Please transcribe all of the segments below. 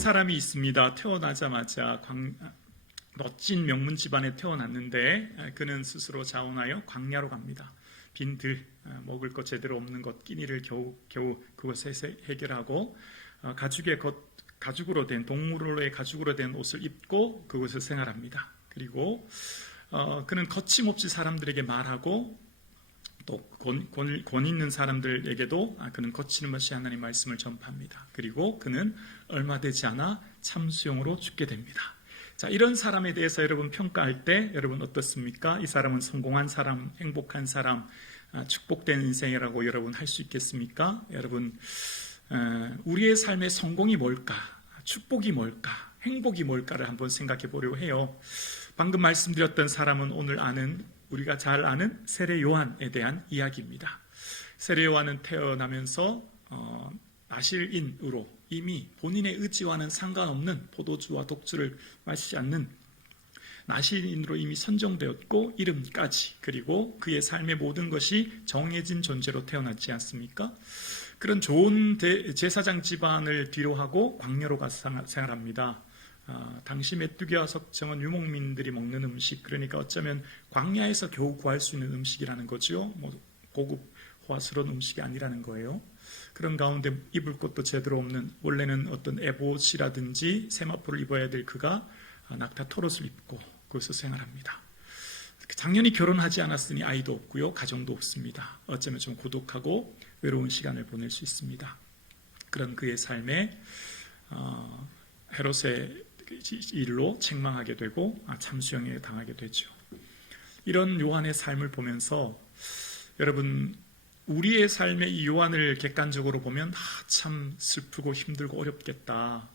사람이 있습니다. 태어나자마자 광- 멋진 명문 집안에 태어났는데 그는 스스로 자원하여 광야로 갑니다. 빈들 어, 먹을 것 제대로 없는 것 끼니를 겨우 겨우 그것에서 해결하고 어, 가죽의 것 가죽으로 된 동물로의 가죽으로 된 옷을 입고 그곳을 생활합니다. 그리고 어, 그는 거침없이 사람들에게 말하고 또 권, 권, 권 있는 사람들에게도 아, 그는 거침없이 하나님 말씀을 전파합니다. 그리고 그는 얼마 되지 않아 참수용으로 죽게 됩니다. 자, 이런 사람에 대해서 여러분 평가할 때 여러분 어떻습니까? 이 사람은 성공한 사람, 행복한 사람, 아, 축복된 인생이라고 여러분 할 수 있겠습니까? 여러분, 어, 우리의 삶의 성공이 뭘까? 축복이 뭘까? 행복이 뭘까를 한번 생각해 보려고 해요. 방금 말씀드렸던 사람은 오늘 아는 우리가 잘 아는 세례 요한에 대한 이야기입니다. 세례 요한은 태어나면서 어, 나실인으로 이미 본인의 의지와는 상관없는 포도주와 독주를 마시지 않는 나실인으로 이미 선정되었고 이름까지 그리고 그의 삶의 모든 것이 정해진 존재로 태어났지 않습니까? 그런 좋은 대- 제사장 집안을 뒤로하고 광야로 가서 생활- 생활합니다. 아, 당시 메뚜기와 석정은 유목민들이 먹는 음식 그러니까 어쩌면 광야에서 겨우 구할 수 있는 음식이라는 거죠. 뭐 고급 호화스러운 음식이 아니라는 거예요. 그런 가운데 입을 것도 제대로 없는 원래는 어떤 에봇이라든지 세마포를 입어야 될 그가 아, 낙타 토롯을 입고 거기서 생활합니다. 작년이 결혼하지 않았으니 아이도 없고요, 가정도 없습니다. 어쩌면 좀 고독하고 외로운 시간을 보낼 수 있습니다. 그런 그의 삶에 어, 헤롯의 일로 책망하게 되고 아, 참수형에 당하게 되죠. 이런 요한의 삶을 보면서 여러분 우리의 삶의 이 요한을 객관적으로 보면 아, 참 슬프고 힘들고 어렵겠다.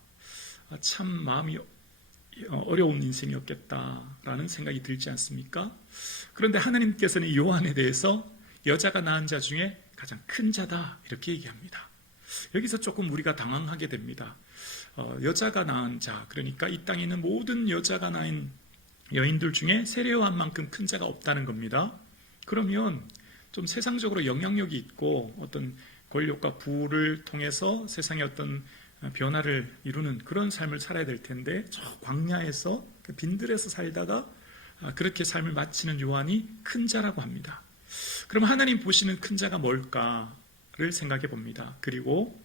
아, 참 마음이 어, 어려운 인생이었겠다라는 생각이 들지 않습니까? 그런데 하나님께서는 이 요한에 대해서 여자가 낳은 자 중에 가장 큰 자다 이렇게 얘기합니다. 여기서 조금 우리가 당황하게 됩니다. 어, 여자가 낳은 자 그러니까 이 땅에 있는 모든 여자가 낳은 여인들 중에 세례요한만큼 큰 자가 없다는 겁니다. 그러면 좀 세상적으로 영향력이 있고 어떤 권력과 부를 통해서 세상의 어떤 변화를 이루는 그런 삶을 살아야 될 텐데 저 광야에서 그 빈들에서 살다가 아, 그렇게 삶을 마치는 요한이 큰 자라고 합니다. 그럼 하나님 보시는 큰 자가 뭘까를 생각해 봅니다. 그리고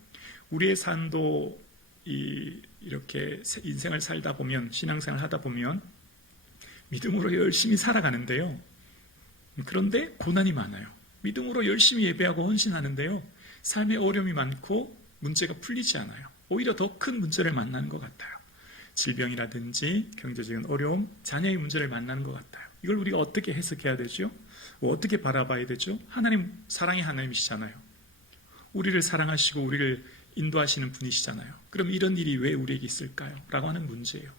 우리의 산도 이 이렇게 인생을 살다 보면 신앙생활 하다 보면 믿음으로 열심히 살아가는데요. 그런데 고난이 많아요. 믿음으로 열심히 예배하고 헌신하는데요. 삶에 어려움이 많고 문제가 풀리지 않아요. 오히려 더 큰 문제를 만나는 것 같아요. 질병이라든지 경제적인 어려움, 자녀의 문제를 만나는 것 같아요. 이걸 우리가 어떻게 해석해야 되죠? 뭐 어떻게 바라봐야 되죠? 하나님, 사랑의 하나님이시잖아요. 우리를 사랑하시고 우리를 인도하시는 분이시잖아요. 그럼 이런 일이 왜 우리에게 있을까요? 라고 하는 문제예요.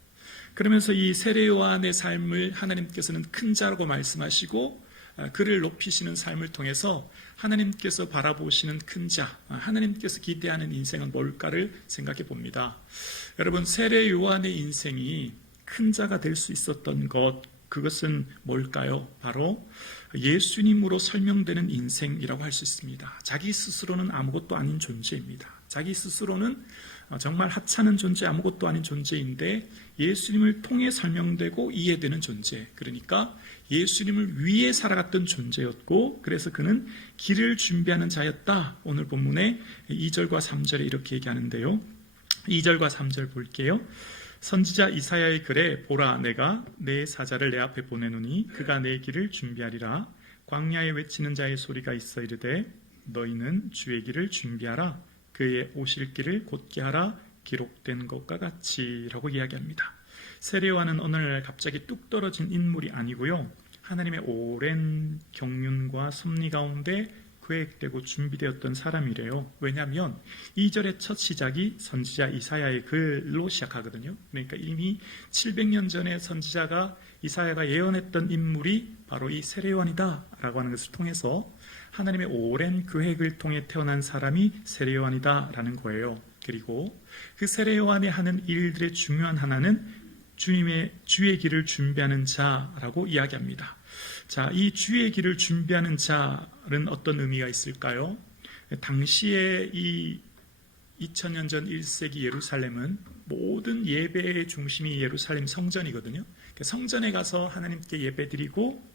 그러면서 이 세례요한의 삶을 하나님께서는 큰 자라고 말씀하시고 아, 그를 높이시는 삶을 통해서 하나님께서 바라보시는 큰 자, 아, 하나님께서 기대하는 인생은 뭘까를 생각해 봅니다. 여러분 세례 요한의 인생이 큰 자가 될 수 있었던 것 그것은 뭘까요? 바로 예수님으로 설명되는 인생이라고 할 수 있습니다. 자기 스스로는 아무것도 아닌 존재입니다. 자기 스스로는 정말 하찮은 존재, 아무것도 아닌 존재인데 예수님을 통해 설명되고 이해되는 존재. 그러니까 예수님을 위해 살아갔던 존재였고, 그래서 그는 길을 준비하는 자였다. 오늘 본문에 2절과 3절에 이렇게 얘기하는데요. 2절과 3절 볼게요. 선지자 이사야의 글에 보라 내가 내 사자를 내 앞에 보내노니 그가 내 길을 준비하리라 광야에 외치는 자의 소리가 있어 이르되 너희는 주의 길을 준비하라 그의 오실 길을 곧게 하라 기록된 것과 같이라고 이야기합니다. 세례와는 날 갑자기 뚝 떨어진 인물이 아니고요. 하나님의 오랜 경륜과 섭리 가운데 계획되고 준비되었던 사람이래요. 왜냐하면 2절의 첫 시작이 선지자 이사야의 글로 시작하거든요. 그러니까 이미 700년 전에 선지자가 이사야가 예언했던 인물이 바로 이 세례요한이다라고 하는 것을 통해서 하나님의 오랜 계획을 통해 태어난 사람이 세례요한이다라는 거예요. 그리고 그 세례요한이 하는 일들의 중요한 하나는 주님의 주의 길을 준비하는 자라고 이야기합니다. 자, 이 주의 길을 준비하는 자는 어떤 의미가 있을까요? 당시에 이 2000년 전 1세기 예루살렘은 모든 예배의 중심이 예루살렘 성전이거든요. 그러니까 성전에 가서 하나님께 예배드리고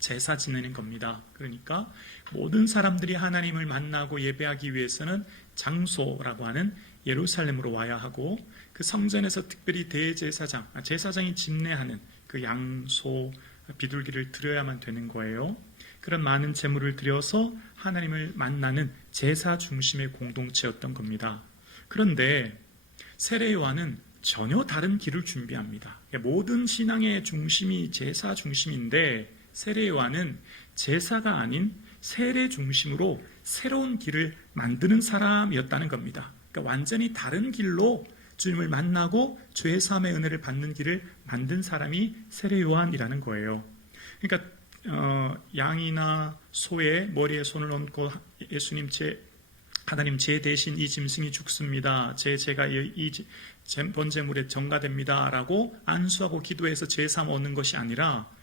제사 지내는 겁니다. 그러니까 모든 사람들이 하나님을 만나고 예배하기 위해서는 장소라고 하는 예루살렘으로 와야 하고 그 성전에서 특별히 대제사장, 아, 제사장이 집례하는 그 양소 비둘기를 드려야만 되는 거예요. 그런 많은 제물을 드려서 하나님을 만나는 제사 중심의 공동체였던 겁니다. 그런데 세례요한은 전혀 다른 길을 준비합니다. 모든 신앙의 중심이 제사 중심인데 세례요한은 제사가 아닌 세례 중심으로 새로운 길을 만드는 사람이었다는 겁니다. 그러니까 완전히 다른 길로 주님을 만나고 죄 사함의 은혜를 받는 길을 만든 사람이 세례 요한이라는 거예요. 그러니까 어, 양이나 소의 머리에 손을 얹고 예수님 제 하나님 제 대신 이 짐승이 죽습니다. 제 제가 이, 번제물에 전가됩니다라고 안수하고 기도해서 죄 사함 얻는 것이 아니라 아,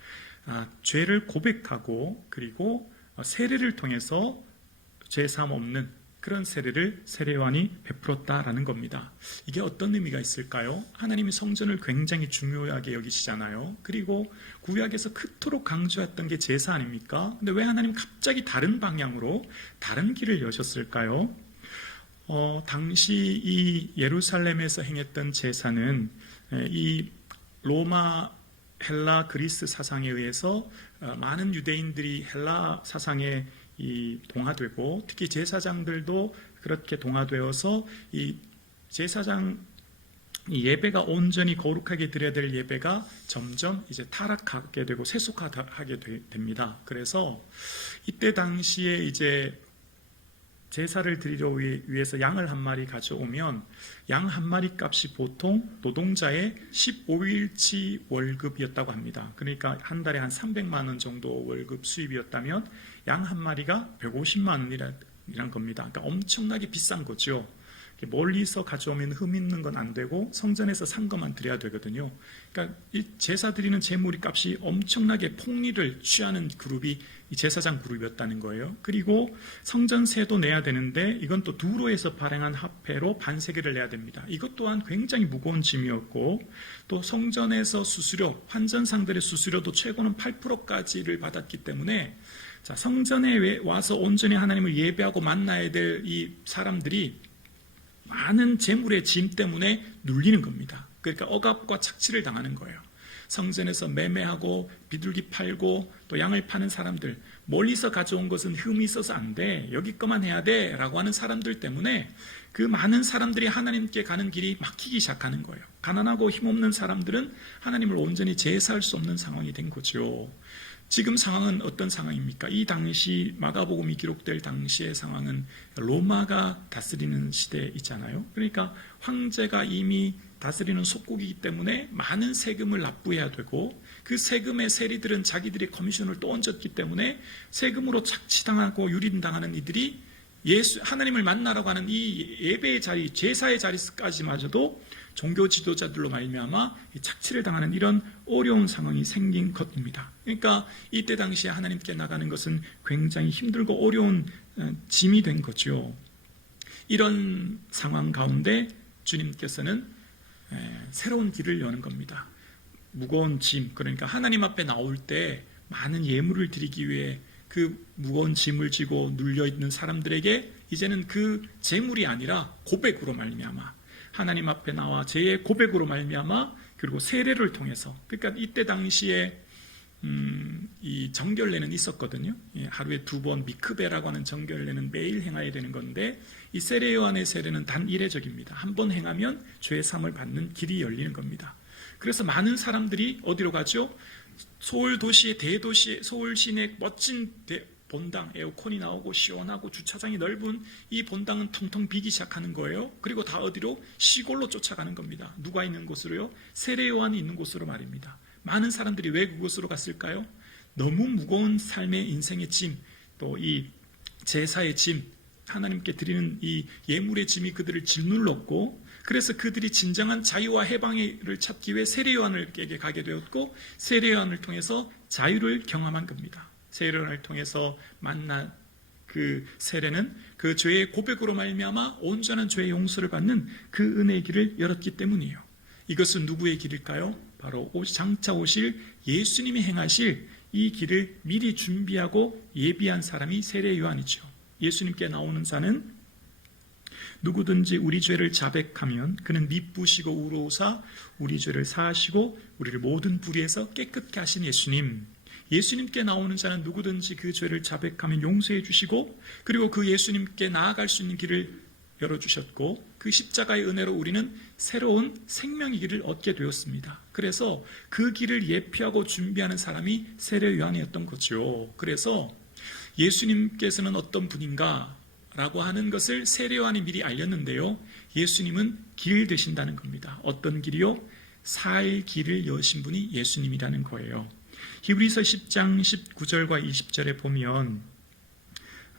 죄를 고백하고 그리고 어, 세례를 통해서 죄 사함 없는 그런 세례를 세례요한이 베풀었다라는 겁니다. 이게 어떤 의미가 있을까요? 하나님이 성전을 굉장히 중요하게 여기시잖아요. 그리고 구약에서 크도록 강조했던 게 제사 아닙니까? 근데 왜 하나님 갑자기 다른 방향으로 다른 길을 여셨을까요? 어, 당시 이 예루살렘에서 행했던 제사는 에, 이 로마 헬라 그리스 사상에 의해서 어, 많은 유대인들이 헬라 사상에 이 동화되고 특히 제사장들도 그렇게 동화되어서 이 제사장 이 예배가 온전히 거룩하게 드려야 될 예배가 점점 이제 타락하게 되고 세속화하게 되- 됩니다. 그래서 이때 당시에 이제 제사를 드리려 위- 위해서 양을 한 마리 가져오면 양 한 마리 값이 보통 노동자의 15일치 월급이었다고 합니다. 그러니까 한 달에 한 300만 원 정도 월급 수입이었다면 양 한 마리가 150만 원이란 겁니다. 그러니까 엄청나게 비싼 거죠. 멀리서 가져오면 흠 있는 건 안 되고 성전에서 산 것만 드려야 되거든요. 그러니까 이 제사 드리는 제물이 값이 엄청나게 폭리를 취하는 그룹이 이 제사장 그룹이었다는 거예요. 그리고 성전세도 내야 되는데 이건 또 두로에서 발행한 화폐로 반세계를 내야 됩니다. 이것 또한 굉장히 무거운 짐이었고 또 성전에서 수수료, 환전상들의 수수료도 최고는 8%까지를 받았기 때문에 자, 성전에 왜- 와서 온전히 하나님을 예배하고 만나야 될 이 사람들이 많은 재물의 짐 때문에 눌리는 겁니다. 그러니까 억압과 착취를 당하는 거예요. 성전에서 매매하고 비둘기 팔고 또 양을 파는 사람들 멀리서 가져온 것은 흠이 있어서 안 돼. 여기 거만 해야 돼. 라고 하는 사람들 때문에 그 많은 사람들이 하나님께 가는 길이 막히기 시작하는 거예요. 가난하고 힘없는 사람들은 하나님을 온전히 제사할 수 없는 상황이 된 거죠. 지금 상황은 어떤 상황입니까? 이 당시 마가복음이 기록될 당시의 상황은 로마가 다스리는 시대 있잖아요. 그러니까 황제가 이미 다스리는 속국이기 때문에 많은 세금을 납부해야 되고 그 세금의 세리들은 자기들이 커미션을 또 얹었기 때문에 세금으로 착취당하고 유린당하는 이들이 예수 하나님을 만나라고 하는 이 예배의 자리, 제사의 자리까지마저도 종교 지도자들로 말미암아 이 착취를 당하는 이런 어려운 상황이 생긴 것입니다. 그러니까 이때 당시에 하나님께 나가는 것은 굉장히 힘들고 어려운 어, 짐이 된 거죠. 이런 상황 가운데 주님께서는 에, 새로운 길을 여는 겁니다. 무거운 짐, 그러니까 하나님 앞에 나올 때 많은 예물을 드리기 위해 그 무거운 짐을 지고 눌려 있는 사람들에게 이제는 그 재물이 아니라 고백으로 말미암아 하나님 앞에 나와 제 고백으로 말미암아 그리고 세례를 통해서 그러니까 이때 당시에 음, 이 정결례는 있었거든요. 예, 하루에 두 번 미크베라고 하는 정결례는 매일 행해야 되는 건데 이 세례 요한의 세례는 단 일회적입니다. 한 번 행하면 죄 사함을 받는 길이 열리는 겁니다. 그래서 많은 사람들이 어디로 가죠? 서울 도시의 대도시 서울 시내 멋진 대- 본당 에어컨이 나오고 시원하고 주차장이 넓은 이 본당은 텅텅 비기 시작하는 거예요. 그리고 다 어디로 시골로 쫓아가는 겁니다. 누가 있는 곳으로요? 세례 요한이 있는 곳으로 말입니다. 많은 사람들이 왜 그곳으로 갔을까요? 너무 무거운 삶의 인생의 짐, 또 이 제사의 짐, 하나님께 드리는 이 예물의 짐이 그들을 짓눌렀고 그래서 그들이 진정한 자유와 해방을 찾기 위해 세례 요한에게 가게 되었고 세례 요한을 통해서 자유를 경험한 겁니다. 세례 요한을 통해서 만나 그 세례는 그 죄의 고백으로 말미암아 온전한 죄의 용서를 받는 그 은혜의 길을 열었기 때문이에요. 이것은 누구의 길일까요? 바로 오- 장차 오실 예수님이 행하실 이 길을 미리 준비하고 예비한 사람이 세례 요한이죠. 예수님께 나오는 자는 누구든지 우리 죄를 자백하면 그는 미쁘시고 우로우사 우리 죄를 사하시고 우리를 모든 불의에서 깨끗게 하신 예수님. 예수님께 나오는 자는 누구든지 그 죄를 자백하면 용서해 주시고 그리고 그 예수님께 나아갈 수 있는 길을 열어주셨고 그 십자가의 은혜로 우리는 새로운 생명의 길을 얻게 되었습니다. 그래서 그 길을 예피하고 준비하는 사람이 세례 요한이었던 거죠. 그래서 예수님께서는 어떤 분인가 라고 하는 것을 세례 요한이 미리 알렸는데요. 예수님은 길 되신다는 겁니다. 어떤 길이요? 살 길을 여신 분이 예수님이라는 거예요. 히브리서 10장 19절과 20절에 보면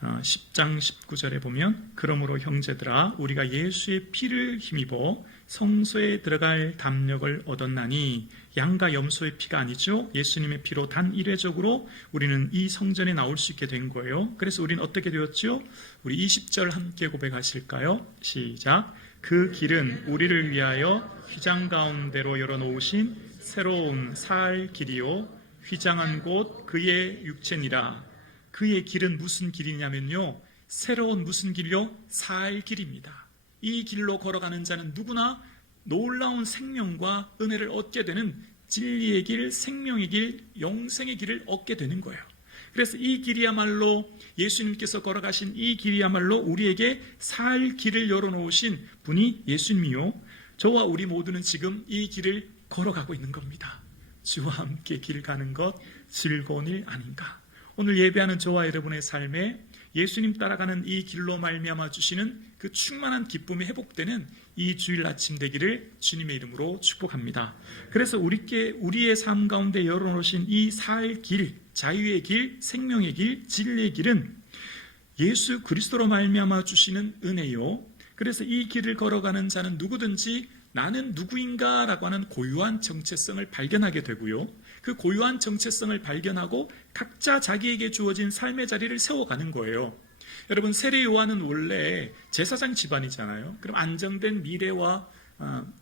어, 10장 19절에 보면 그러므로 형제들아 우리가 예수의 피를 힘입어 성소에 들어갈 담력을 얻었나니 양과 염소의 피가 아니죠. 예수님의 피로 단 이례적으로 우리는 이 성전에 나올 수 있게 된 거예요. 그래서 우리는 어떻게 되었죠? 우리 20절 함께 고백하실까요? 시작. 그 길은 우리를 위하여 휘장 가운데로 열어놓으신 새로운 살 길이요 휘장한 곳 그의 육체니라. 그의 길은 무슨 길이냐면요. 새로운 무슨 길요? 살 길입니다. 이 길로 걸어가는 자는 누구나 놀라운 생명과 은혜를 얻게 되는 진리의 길, 생명의 길, 영생의 길을 얻게 되는 거예요. 그래서 이 길이야말로 예수님께서 걸어가신 이 길이야말로 우리에게 살 길을 열어놓으신 분이 예수님이요. 저와 우리 모두는 지금 이 길을 걸어가고 있는 겁니다. 주와 함께 길 가는 것 즐거운 일 아닌가? 오늘 예배하는 저와 여러분의 삶에 예수님 따라가는 이 길로 말미암아 주시는 그 충만한 기쁨이 회복되는 이 주일 아침 되기를 주님의 이름으로 축복합니다. 그래서 우리께 우리의 삶 가운데 열어놓으신 이 살 길, 자유의 길, 생명의 길, 진리의 길은 예수 그리스도로 말미암아 주시는 은혜요. 그래서 이 길을 걸어가는 자는 누구든지 나는 누구인가라고 하는 고유한 정체성을 발견하게 되고요. 그 고유한 정체성을 발견하고 각자 자기에게 주어진 삶의 자리를 세워가는 거예요. 여러분 세례 요한은 원래 제사장 집안이잖아요. 그럼 안정된 미래와 어,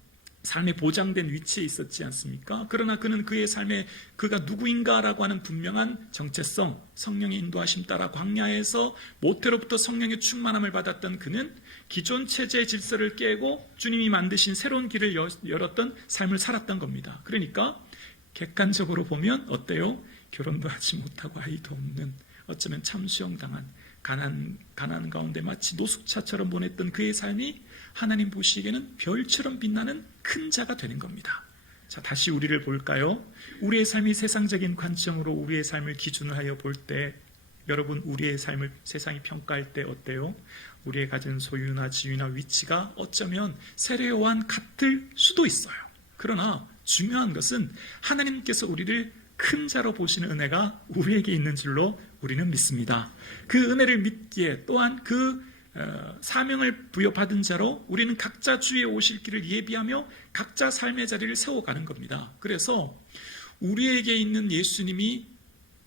삶에 보장된 위치에 있었지 않습니까? 그러나 그는 그의 삶에 그가 누구인가라고 하는 분명한 정체성, 성령의 인도하심 따라 광야에서 모태로부터 성령의 충만함을 받았던 그는 기존 체제의 질서를 깨고 주님이 만드신 새로운 길을 여- 열었던 삶을 살았던 겁니다. 그러니까 객관적으로 보면 어때요? 결혼도 하지 못하고 아이도 없는 어쩌면 참수형당한 가난, 가난 가운데 마치 노숙자처럼 보냈던 그의 삶이 하나님 보시기에는 별처럼 빛나는 큰 자가 되는 겁니다. 자, 다시 우리를 볼까요? 우리의 삶이 세상적인 관점으로 우리의 삶을 기준을 하여 볼 때, 여러분, 우리의 삶을 세상이 평가할 때 어때요? 우리의 가진 소유나 지위나 위치가 어쩌면 세례요한 같을 수도 있어요. 그러나 중요한 것은 하나님께서 우리를 큰 자로 보시는 은혜가 우리에게 있는 줄로 우리는 믿습니다. 그 은혜를 믿기에 또한 그 어, 사명을 부여받은 자로 우리는 각자 주의 오실 길을 예비하며 각자 삶의 자리를 세워가는 겁니다. 그래서 우리에게 있는 예수님이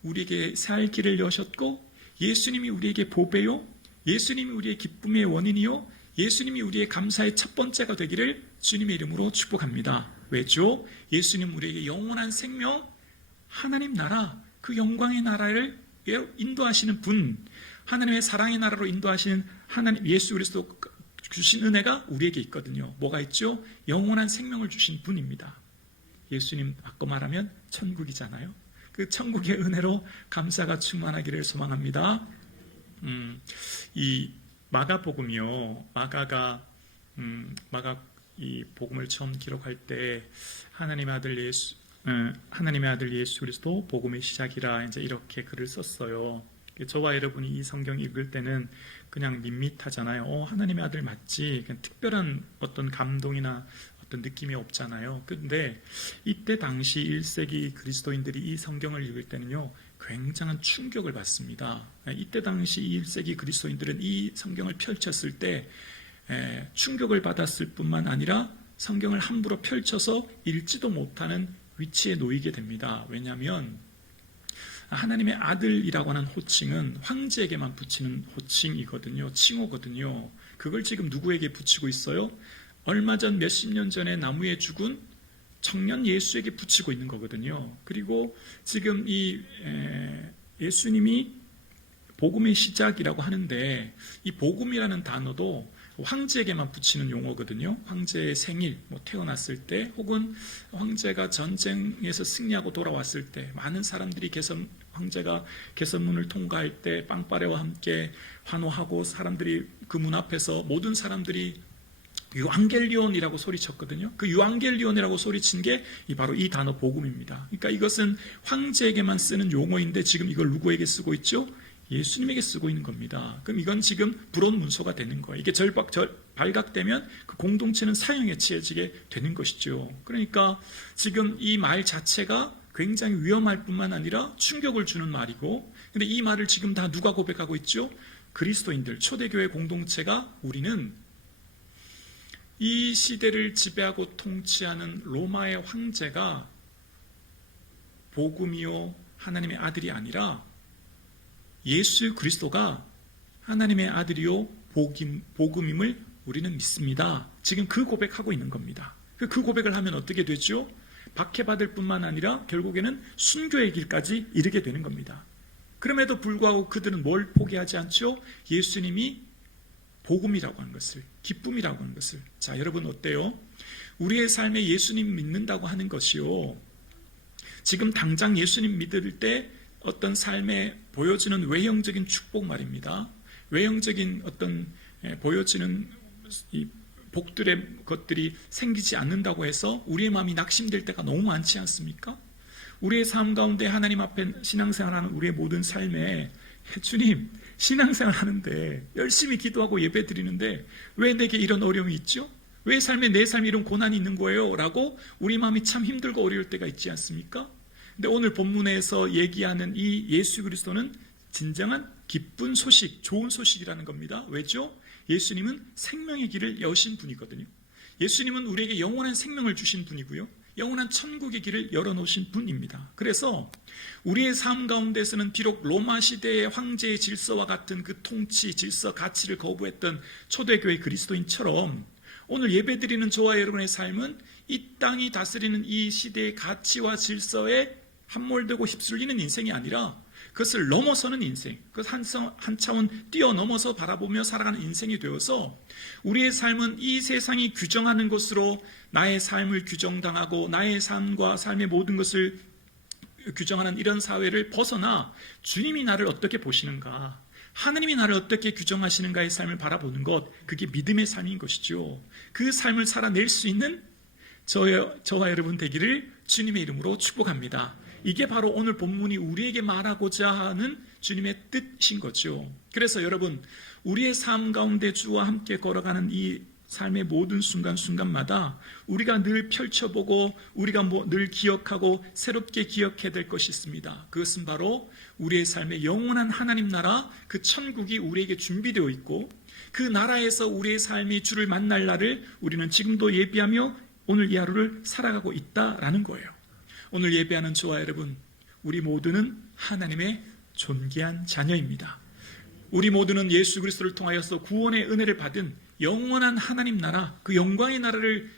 우리에게 살 길을 여셨고 예수님이 우리에게 보배요 예수님이 우리의 기쁨의 원인이요 예수님이 우리의 감사의 첫 번째가 되기를 주님의 이름으로 축복합니다. 왜죠? 예수님 우리에게 영원한 생명 하나님 나라 그 영광의 나라를 인도하시는 분 하나님의 사랑의 나라로 인도하시는 하나님 예수 그리스도 주신 은혜가 우리에게 있거든요. 뭐가 있죠? 영원한 생명을 주신 분입니다. 예수님 바꿔 말하면 천국이잖아요. 그 천국의 은혜로 감사가 충만하기를 소망합니다. 음, 이 마가복음이요. 마가가 음, 마가 이 복음을 처음 기록할 때 하나님의 아들 예수 어, 하나님의 아들 예수 그리스도 복음의 시작이라 이제 이렇게 글을 썼어요. 저와 여러분이 이 성경 읽을 때는 그냥 밋밋하잖아요. 어, 하나님의 아들 맞지? 특별한 어떤 감동이나 어떤 느낌이 없잖아요. 근데 이때 당시 1세기 그리스도인들이 이 성경을 읽을 때는요, 굉장한 충격을 받습니다. 이때 당시 1세기 그리스도인들은 이 성경을 펼쳤을 때 에, 충격을 받았을 뿐만 아니라 성경을 함부로 펼쳐서 읽지도 못하는 위치에 놓이게 됩니다. 왜냐하면 하나님의 아들이라고 하는 호칭은 황제에게만 붙이는 호칭이거든요. 칭호거든요. 그걸 지금 누구에게 붙이고 있어요? 얼마 전 몇십 년 전에 나무에 죽은 청년 예수에게 붙이고 있는 거거든요. 그리고 지금 이 에, 예수님이 복음의 시작이라고 하는데 이 복음이라는 단어도 황제에게만 붙이는 용어거든요. 황제의 생일, 뭐 태어났을 때, 혹은 황제가 전쟁에서 승리하고 돌아왔을 때, 많은 사람들이 개선 황제가 개선문을 통과할 때 빵빠레와 함께 환호하고 사람들이 그 문 앞에서 모든 사람들이 유앙겔리온이라고 소리쳤거든요. 그 유앙겔리온이라고 소리친 게이 바로 이 단어 복음입니다. 그러니까 이것은 황제에게만 쓰는 용어인데 지금 이걸 누구에게 쓰고 있죠? 예수님에게 쓰고 있는 겁니다. 그럼 이건 지금 불온 문서가 되는 거예요. 이게 절박, 절, 발각되면 그 공동체는 사형에 치해지게 되는 것이죠. 그러니까 지금 이 말 자체가 굉장히 위험할 뿐만 아니라 충격을 주는 말이고, 근데 이 말을 지금 다 누가 고백하고 있죠? 그리스도인들, 초대교회 공동체가 우리는 이 시대를 지배하고 통치하는 로마의 황제가 복음이요 하나님의 아들이 아니라 예수 그리스도가 하나님의 아들이요 복음임을 우리는 믿습니다. 지금 그 고백하고 있는 겁니다. 그 고백을 하면 어떻게 되죠? 박해받을 뿐만 아니라 결국에는 순교의 길까지 이르게 되는 겁니다. 그럼에도 불구하고 그들은 뭘 포기하지 않죠? 예수님이 복음이라고 하는 것을, 기쁨이라고 하는 것을. 자, 여러분 어때요? 우리의 삶에 예수님 믿는다고 하는 것이요. 지금 당장 예수님 믿을 때 어떤 삶에 보여지는 외형적인 축복 말입니다. 외형적인 어떤 예, 보여지는 이 복들의 것들이 생기지 않는다고 해서 우리의 마음이 낙심될 때가 너무 많지 않습니까? 우리의 삶 가운데 하나님 앞에 신앙생활하는 우리의 모든 삶에 주님 신앙생활 하는데 열심히 기도하고 예배 드리는데 왜 내게 이런 어려움이 있죠? 왜 삶에 내 삶에 이런 고난이 있는 거예요? 라고 우리 마음이 참 힘들고 어려울 때가 있지 않습니까? 근데 오늘 본문에서 얘기하는 이 예수 그리스도는 진정한 기쁜 소식, 좋은 소식이라는 겁니다. 왜죠? 예수님은 생명의 길을 여신 분이거든요. 예수님은 우리에게 영원한 생명을 주신 분이고요. 영원한 천국의 길을 열어놓으신 분입니다. 그래서 우리의 삶 가운데서는 비록 로마 시대의 황제의 질서와 같은 그 통치, 질서, 가치를 거부했던 초대교회 그리스도인처럼 오늘 예배드리는 저와 여러분의 삶은 이 땅이 다스리는 이 시대의 가치와 질서에 함몰되고 휩쓸리는 인생이 아니라 그것을 넘어서는 인생, 그한 한 차원 뛰어넘어서 바라보며 살아가는 인생이 되어서 우리의 삶은 이 세상이 규정하는 것으로 나의 삶을 규정당하고 나의 삶과 삶의 모든 것을 규정하는 이런 사회를 벗어나 주님이 나를 어떻게 보시는가, 하느님이 나를 어떻게 규정하시는가의 삶을 바라보는 것, 그게 믿음의 삶인 것이죠. 그 삶을 살아낼 수 있는 저와 여러분 되기를 주님의 이름으로 축복합니다. 이게 바로 오늘 본문이 우리에게 말하고자 하는 주님의 뜻인 거죠. 그래서 여러분, 우리의 삶 가운데 주와 함께 걸어가는 이 삶의 모든 순간순간마다 우리가 늘 펼쳐보고 우리가 뭐 늘 기억하고 새롭게 기억해야 될 것이 있습니다. 그것은 바로 우리의 삶의 영원한 하나님 나라 그 천국이 우리에게 준비되어 있고 그 나라에서 우리의 삶이 주를 만날 날을 우리는 지금도 예비하며 오늘 이 하루를 살아가고 있다라는 거예요. 오늘 예배하는 저와 여러분, 우리 모두는 하나님의 존귀한 자녀입니다. 우리 모두는 예수 그리스도를 통하여서 구원의 은혜를 받은 영원한 하나님 나라, 그 영광의 나라를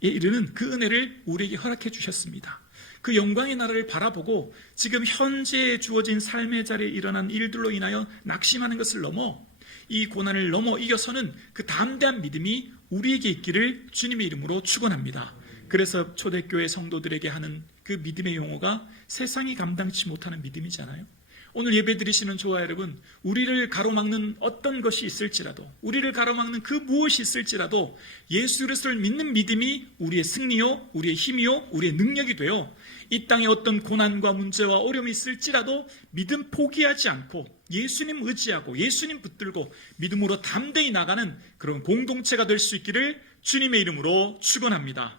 이르는 그 은혜를 우리에게 허락해 주셨습니다. 그 영광의 나라를 바라보고 지금 현재 주어진 삶의 자리에 일어난 일들로 인하여 낙심하는 것을 넘어 이 고난을 넘어 이겨서는 그 담대한 믿음이 우리에게 있기를 주님의 이름으로 축원합니다. 그래서 초대교회 성도들에게 하는 그 믿음의 용어가 세상이 감당치 못하는 믿음이잖아요. 오늘 예배 드리시는 저와 여러분, 우리를 가로막는 어떤 것이 있을지라도, 우리를 가로막는 그 무엇이 있을지라도 예수 그리스도를 믿는 믿음이 우리의 승리요, 우리의 힘이요, 우리의 능력이 되어 이 땅에 어떤 고난과 문제와 어려움이 있을지라도 믿음 포기하지 않고 예수님 의지하고 예수님 붙들고 믿음으로 담대히 나가는 그런 공동체가 될 수 있기를 주님의 이름으로 축원합니다.